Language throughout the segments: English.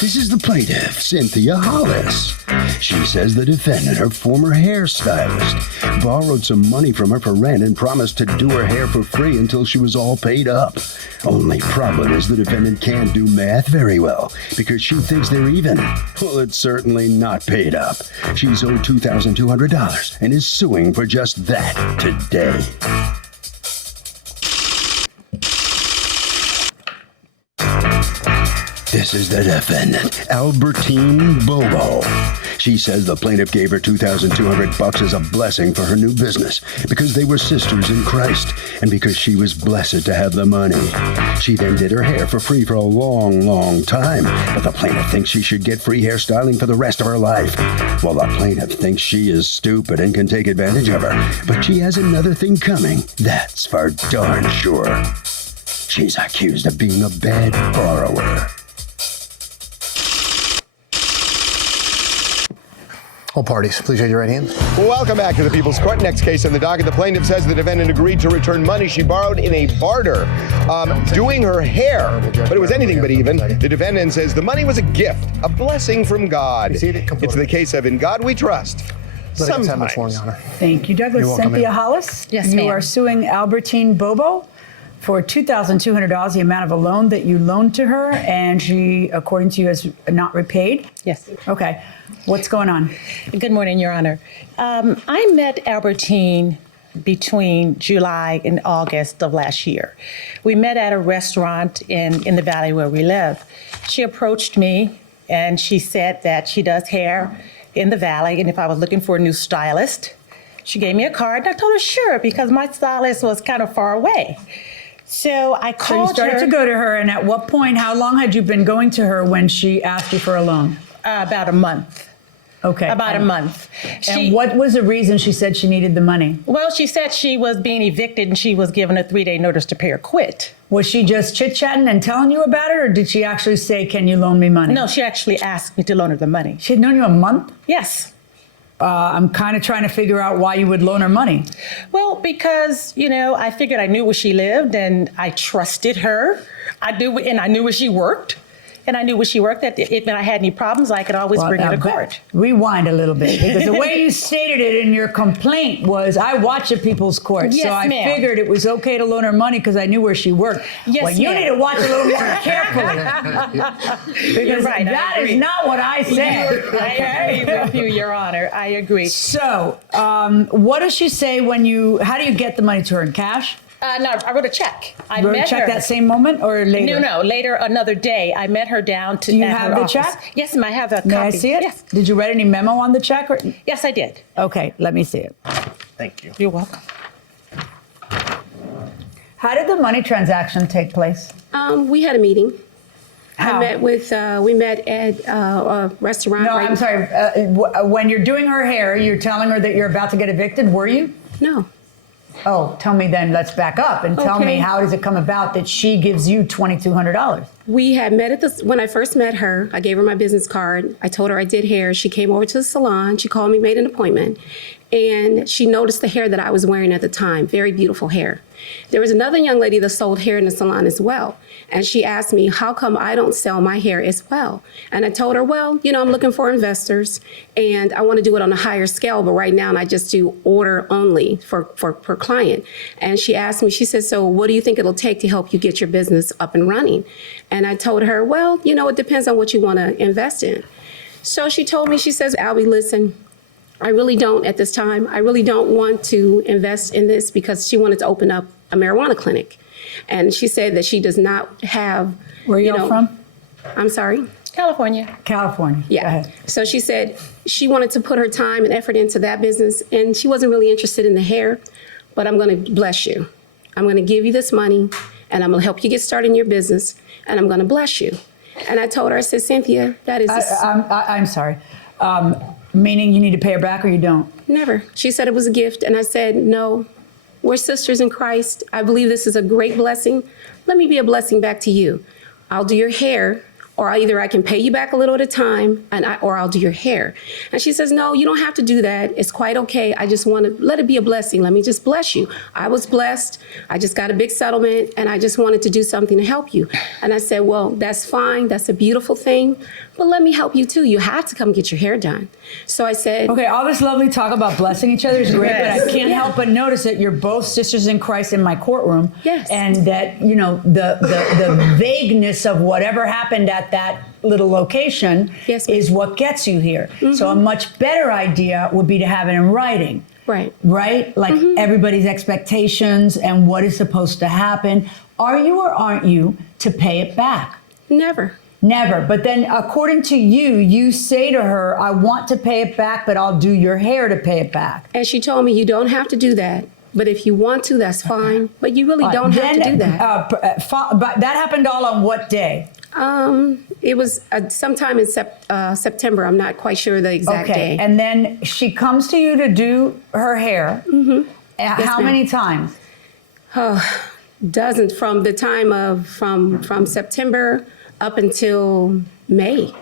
This is the plaintiff, Cynthia Hollis. She says the defendant, her former hairstylist, borrowed some money from her for rent and promised to do her hair for free until she was all paid up. Only problem is the defendant can't do math very well because she thinks they're even. Well, it's certainly not paid up. She's owed $2,200 and is suing for just that today. This is the defendant, Albertine Bobo. She says the plaintiff gave her $2,200 as a blessing for her new business because they were sisters in Christ and because she was blessed to have the money. She then did her hair for free for a long time, but the plaintiff thinks she should get free hairstyling for the rest of her life. Well, the plaintiff thinks she is stupid and can take advantage of her, but she has another thing coming, that's for darn sure. She's accused of being a bad borrower. All parties, please raise your right hands. Welcome back to the People's Court. Next case on the docket. The plaintiff says the defendant agreed to return money she borrowed in a barter, doing her hair, but it was anything but even. The defendant says the money was a gift, a blessing from God. It's the case of In God We Trust. Sometimes. Thank you, Douglas. Cynthia Hollis. Yes, ma'am. You are suing Albertine Bobo for $2,200, the amount of a loan that you loaned to her, and she, according to you, has not repaid? Yes. Okay. What's going on? Good morning, Your Honor. I met Albertine between July and August of last year. We met at a restaurant in the valley where we live. She approached me and she said that she does hair in the valley and if I was looking for a new stylist. She gave me a card and I told her sure because my stylist was kind of far away. So I called her. So you started to go to her, and at what point, how long had you been going to her when she asked you for a loan? About a month. Okay. About a month. And what was the reason she said she needed the money? Well, she said she was being evicted and she was given a 3-day notice to pay or quit. Was she just chit-chatting and telling you about it, or did she actually say, can you loan me money? No, she actually asked me to loan her the money. She had known you a month? Yes. I'm kind of trying to figure out why you would loan her money. Well, because, I figured I knew where she lived and I trusted her. I knew where she worked. And I knew when she worked that if I had any problems, I could always bring her to court. Rewind a little bit, because the way you stated it in your complaint was, I watch the People's Court, yes, so I figured it was okay to loan her money because I knew where she worked. Yes, well, you need to watch a little more carefully. Because right, that is not what I said. I agree with you, Your Honor. I agree. So, what does she say how do you get the money to her, in cash? No, I wrote a check. You wrote a check that same moment or later? No, later, another day. I met her down to. Do you have the office. check? Yes, ma'am, I have a copy. May I see it? Yes. Did you write any memo on the check? Yes, I did. Okay, let me see it. Thank you. You're welcome. How did the money transaction take place? We had a meeting. How? We met at a restaurant. No, I'm sorry. When you're doing her hair, you're telling her that you're about to get evicted, were you? No. Oh, tell me then, let's back up and tell me, how does it come about that she gives you $2,200? We had met when I first met her, I gave her my business card. I told her I did hair. She came over to the salon. She called me, made an appointment. And she noticed the hair that I was wearing at the time, very beautiful hair. There was another young lady that sold hair in the salon as well. And she asked me, how come I don't sell my hair as well? And I told her, well, I'm looking for investors and I want to do it on a higher scale, but right now I just do order only for per client. And she asked me, she said, so what do you think it'll take to help you get your business up and running? And I told her, well, it depends on what you want to invest in. So she told me, she says, Albie, listen, I really don't at this time. I really don't want to invest in this because she wanted to open up a marijuana clinic. And she said that she does not have. Where are you from? I'm sorry? California. California. Yeah. Go ahead. So she said she wanted to put her time and effort into that business, and she wasn't really interested in the hair, but I'm going to bless you. I'm going to give you this money, and I'm going to help you get started in your business, and I'm going to bless you. And I told her, I said, Cynthia, that is... I'm sorry. Meaning you need to pay her back or you don't? Never. She said it was a gift, and I said, no. We're sisters in Christ. I believe this is a great blessing. Let me be a blessing back to you. I'll do your hair or either I can pay you back a little at a time, or I'll do your hair. And she says, no, you don't have to do that. It's quite okay. I just want to let it be a blessing. Let me just bless you. I was blessed. I just got a big settlement, and I just wanted to do something to help you. And I said, well, that's fine. That's a beautiful thing. But let me help you too. You have to come get your hair done. So I said, okay, all this lovely talk about blessing each other is great, Yes. but I can't help but notice that you're both sisters in Christ in my courtroom. Yes. And that, you know, the vagueness of whatever happened at that little location Yes, ma'am. is what gets you here. So a much better idea would be to have it in writing. right. Right? Like everybody's expectations and what is supposed to happen. Are you or aren't you to pay it back? Never. Never. But then according to you, you say to her, I want to pay it back, but I'll do your hair to pay it back. And she told me, you don't have to do that. But if you want to, that's fine. But you really don't have to do that. But that happened all on what day? It was sometime in September. I'm not quite sure the exact day. And then she comes to you to do her hair. How ma'am. many times? Dozens from the time of from September up until May.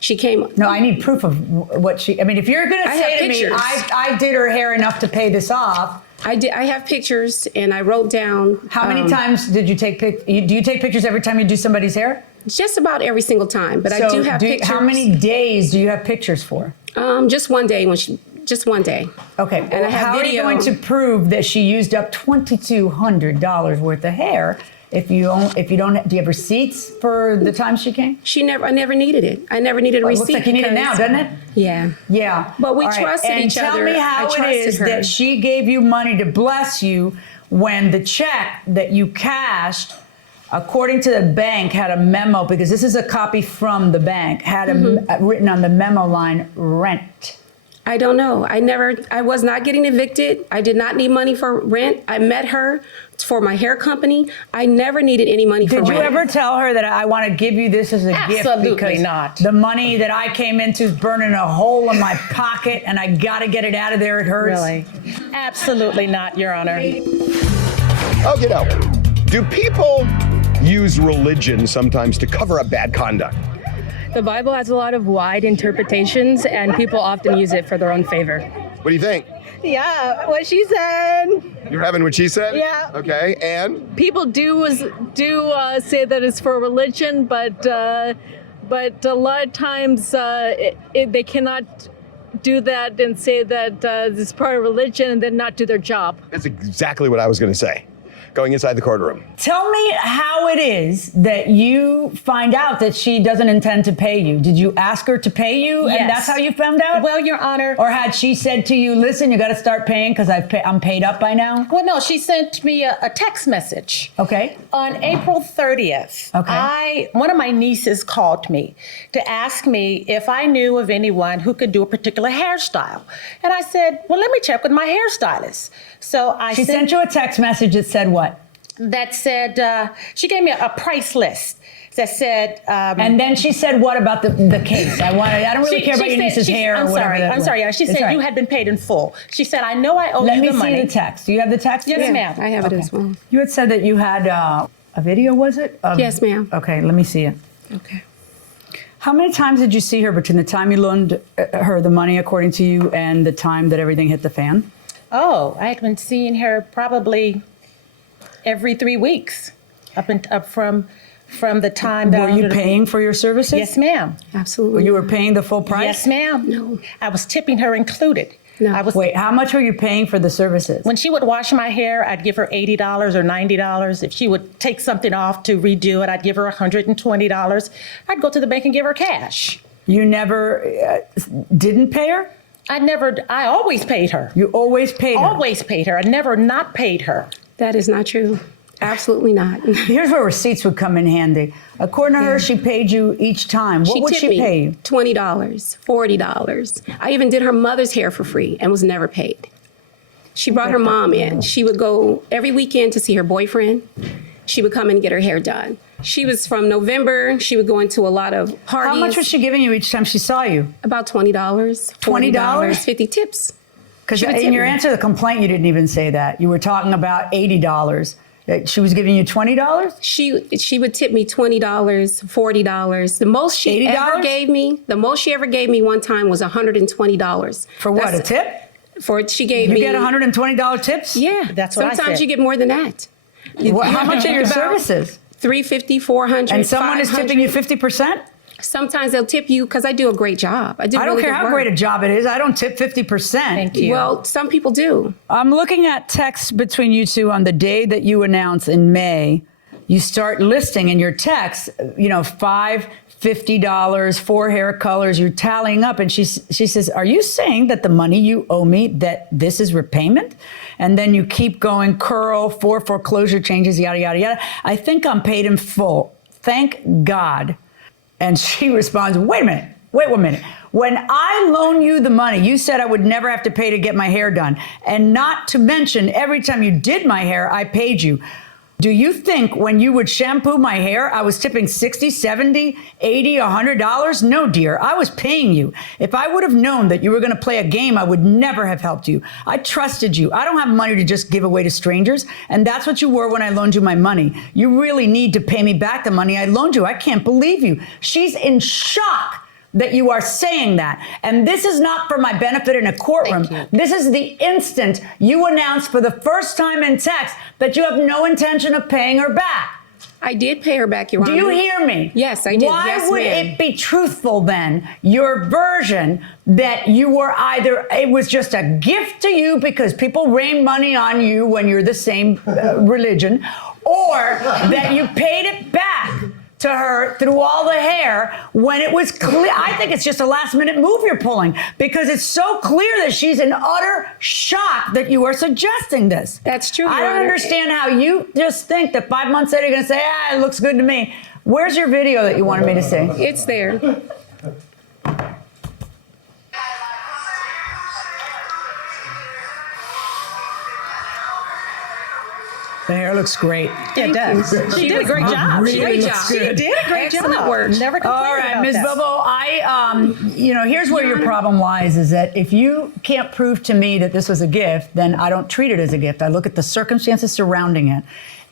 She came. No, I need proof of what she. I mean, if you're going to I say have to me, pictures. I did her hair enough to pay this off. I did. I have pictures, and I wrote down How many times did you take do you take pictures every time you do somebody's hair? Just about every single time, but I So do have pictures. How many days do you have pictures for? Just one day just one day. Okay. And I have how video. are you going to prove that she used up $2,200 worth of hair if you don't? Do you have receipts for the time she came? I never needed it. I never needed a It receipt. looks like you need it now, because- doesn't it? Yeah. Yeah. But we All right. trusted and each tell other. me how I it trusted is her. that she gave you money to bless you when the check that you cashed, according to the bank, had a memo, because this is a copy from the bank, had written on the memo line, rent. I don't know. I was not getting evicted. I did not need money for rent. I met her for my hair company. I never needed any money for rent. Did you ever tell her that I want to give you this as a gift? Absolutely Because not. the money that I came into is burning a hole in my pocket and I got to get it out of there. It hurts. Really? Absolutely not, Your Honor. Okay, now, do people use religion sometimes to cover up bad conduct? The Bible has a lot of wide interpretations, and people often use it for their own favor. What do you think? Yeah, what she said. You're having what she said? Yeah. Okay, and? People do say that it's for religion, but a lot of times they cannot do that and say that it's part of religion and then not do their job. That's exactly what I was going to say. Going inside the courtroom. Tell me how it is that you find out that she doesn't intend to pay you. Did you ask her to pay you, and Yes. that's how you found out? Well, Your Honor. Or had she said to you, "Listen, you got to start paying because I'm paid up by now"? Well, no, she sent me a text message. Okay. On April 30th, one of my nieces called me to ask me if I knew of anyone who could do a particular hairstyle. And I said, well, let me check with my hairstylist. So She sent you a text message that said what? That said, she gave me a price list that said. And then she said what about the case? I don't really care about your niece's hair or whatever. I'm sorry. She said you had been paid in full. She said, I know I owe Let you me the money. see the text. Do you have the text? Yes, Yeah, ma'am. I have it as well. You had said that you had a video, was it? Yes, ma'am. Okay, let me see it. Okay. How many times did you see her between the time you loaned her the money, according to you, and the time that everything hit the fan? Oh, I had been seeing her probably every 3 weeks, up from the time that Were you paying for your services? Yes, ma'am. Absolutely. You were paying the full price? Yes, ma'am. No. I was tipping her included. No. I was. Wait, how much were you paying for the services? When she would wash my hair, I'd give her $80 or $90. If she would take something off to redo it, I'd give her $120. I'd go to the bank and give her cash. You never didn't pay her? I always paid her. You always paid her? Always paid her. I never not paid her. That is not true. Absolutely not. Here's where receipts would come in handy. According to her, she paid you each time. What would tipped she me pay you? $20, $40. I even did her mother's hair for free and was never paid. She brought her mom in. She would go every weekend to see her boyfriend. She would come and get her hair done. She was from November. She would go into a lot of parties. How much was she giving you each time she saw you? About $20. $40? 50 tips. Because She would in tip your me. answer to the complaint, you didn't even say that. You were talking about $80. She was giving you $20? She would tip me $20, $40. The most she ever gave me one time was $120. For what, a tip? She gave me. You get $120 tips? Yeah. That's what I said. Sometimes you get more than that. How much are your services? $350, $400, And someone is $500. tipping you 50%? Sometimes they'll tip you because I do a great job. I don't care how great a job it is. I don't tip 50%. Thank you. Well, some people do. I'm looking at texts between you two on the day that you announce in May. You start listing in your text, $5, $50, 4 hair colors. You're tallying up. And she says, are you saying that the money you owe me, that this is repayment? And then you keep going, curl, 4 foreclosure changes, yada, yada, yada. I think I'm paid in full. Thank God. And she responds, wait one minute. When I loan you the money, you said I would never have to pay to get my hair done. And not to mention, every time you did my hair, I paid you. Do you think when you would shampoo my hair, I was tipping $60, $70, $80, $100? No, dear, I was paying you. If I would have known that you were going to play a game, I would never have helped you. I trusted you. I don't have money to just give away to strangers. And that's what you were when I loaned you my money. You really need to pay me back the money I loaned you. I can't believe you. She's in shock that you are saying that. And this is not for my benefit in a courtroom. This is the instant you announce for the first time in text that you have no intention of paying her back. I did pay her back, Your Honor. Do you hear me? Yes, I did. Why would it be truthful then, your version, that you were either, it was just a gift to you because people rain money on you when you're the same religion, or that you paid it back to her through all the hair when it was clear? I think it's just a last minute move you're pulling because it's so clear that she's in utter shock that you are suggesting this. That's true, I Your don't Honor. understand how you just think that 5 months later you're going to say, it looks good to me. Where's your video that you wanted me to see? It's there. The hair looks great. It does. She did a great job. Really looks She good. did a great Excellent job. work. Never complained All right, about Ms. that. Bobo, here's where your problem lies, is that if you can't prove to me that this was a gift, then I don't treat it as a gift. I look at the circumstances surrounding it,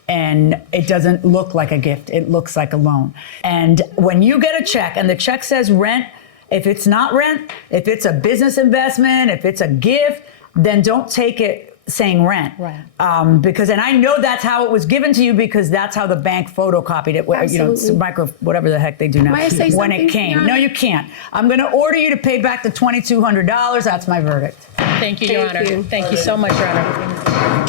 and it doesn't look like a gift. It looks like a loan. And when you get a check and the check says rent, if it's not rent, if it's a business investment, if it's a gift, then don't take it saying rent. Right. Because, and I know that's how it was given to you because that's how the bank photocopied it. Absolutely. Micro, whatever the heck they do now. Might I say when something, it came. Your Honor? No, you can't. I'm going to order you to pay back the $2,200. That's my verdict. Thank you, Your Thank Honor. you. Thank you so much, Your Honor.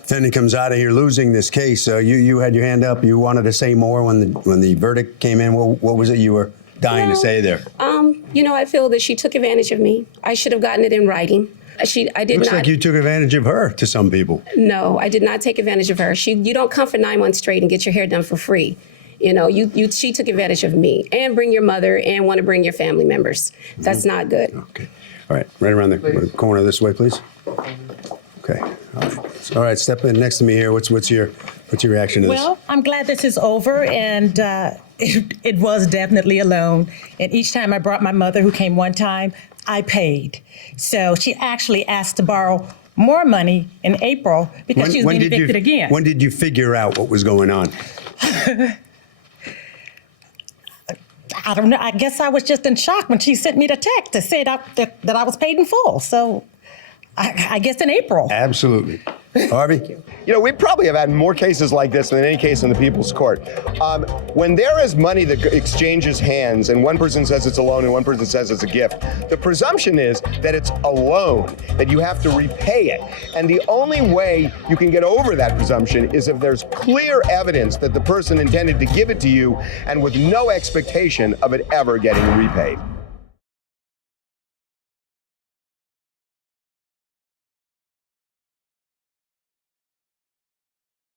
Defendant comes out of here losing this case. You had your hand up. You wanted to say more when the verdict came in. What was it you were dying to say there? I feel that she took advantage of me. I should have gotten it in writing. I did Looks not. like you took advantage of her to some people. No, I did not take advantage of her. You don't come for 9 months straight and get your hair done for free. She took advantage of me and bring your mother and want to bring your family members. That's not good. Okay. All right. Right around the corner this way, please. Okay. All right. Step in next to me here. What's your reaction to this? Well, I'm glad this is over, and it was definitely a loan. And each time I brought my mother, who came one time, I paid. So she actually asked to borrow more money in April because she was being evicted again. When did you figure out what was going on? I don't know. I guess I was just in shock when she sent me the text to say that I was paid in full. So I guess in April. Absolutely. Harvey? We probably have had more cases like this than any case in the People's Court. When there is money that exchanges hands and one person says it's a loan and one person says it's a gift, the presumption is that it's a loan, that you have to repay it. And the only way you can get over that presumption is if there's clear evidence that the person intended to give it to you and with no expectation of it ever getting repaid.